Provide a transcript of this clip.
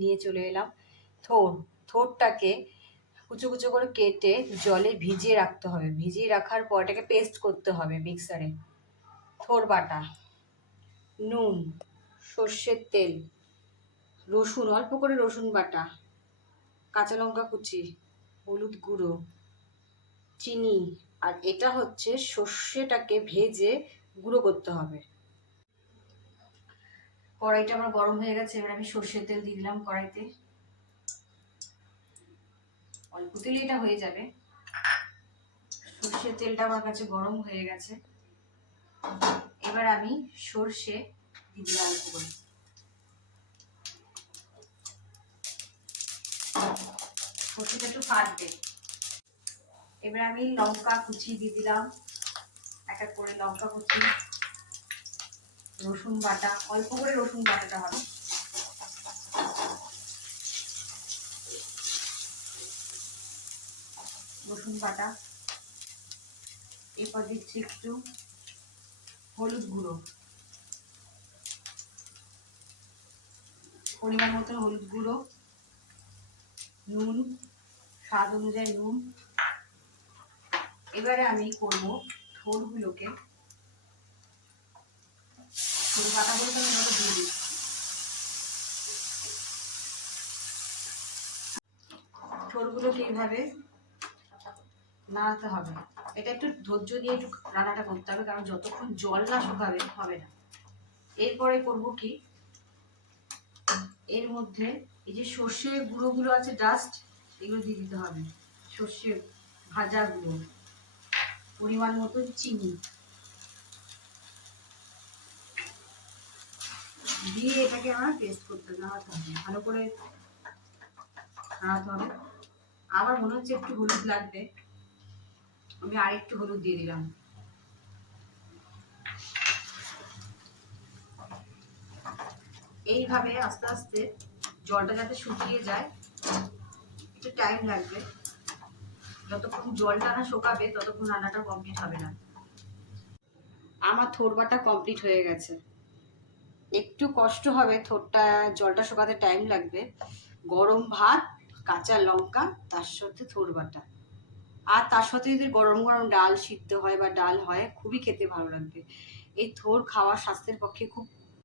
নিয়ে চলে এলাম। থোরটাকে কুচো কুচো করে কেটে জলে ভিজিয়ে রাখতে হবে। ভিজিয়ে রাখার পর এটাকে পেস্ট করতে হবে মিক্সারে। থোর বাটা, নুন, সর্ষের তেল, রসুন, অল্প করে রসুন বাটা, কাঁচা লঙ্কা কুচি, হলুদ গুঁড়ো, চিনি, আর এটা হচ্ছে সর্ষেটাকে ভেজে গুঁড়ো করতে হবে। কড়াইটা আমার গরম হয়ে গেছে, এবার আমি সর্ষের তেল দিয়ে দিলাম কড়াইতে। অল্প তেলে এটা হয়ে যাবে। সর্ষের তেলটা আমার কাছে গরম হয়ে গেছে। এবার আমি সর্ষে দিয়ে দিলাম অল্প করে। সর্ষেটা একটু ফাটবে। এবার আমি লঙ্কা কুচি দিয়ে দিলাম, এক এক করে লঙ্কা কুচি, রসুন বাটা, অল্প করে রসুন বাটাটা হবে। রসুন বাটা, এরপর দিচ্ছি একটু হলুদ গুঁড়ো, পরিমাণ মতো হলুদ গুঁড়ো, নুন, স্বাদ অনুযায়ী নুন। এবারে আমি করব থোরগুলোকে, থোর বাটা বলতে আমি যত দিয়ে দিই। থোরগুলোকে এইভাবে নাড়াতে হবে। এটা একটু ধৈর্য দিয়ে একটু রান্নাটা করতে হবে, কারণ যতক্ষণ জল না শুকাবে হবে না। এরপরে করব কি, এর মধ্যে এই যে সর্ষে গুঁড়োগুলো আছে ডাস্ট, এগুলো দিয়ে দিতে হবে। সর্ষে ভাজা গুঁড়ো, পরিমাণ মতো চিনি দিয়ে এটাকে আমার পেস্ট করতে নাড়াতে হবে, ভালো করে নাড়াতে হবে। আমার মনে হচ্ছে একটু হলুদ লাগবে, আমি আরেকটু হলুদ দিয়ে দিলাম। এইভাবে আস্তে আস্তে জলটা যাতে শুকিয়ে যায়, একটু টাইম লাগবে। যতক্ষণ জলটা না শুকাবে ততক্ষণ রান্নাটা কমপ্লিট হবে না। আমার থোর বাটা কমপ্লিট হয়ে গেছে। একটু কষ্ট হবে, থোরটা জলটা শুকাতে টাইম লাগবে। গরম ভাত, কাঁচা লঙ্কা, তার সাথে থোর বাটা, আর তার সাথে যদি গরম গরম ডাল সিদ্ধ হয় বা ডাল হয়, খুবই খেতে ভালো লাগবে। এই থোর খাওয়া স্বাস্থ্যের পক্ষে খুব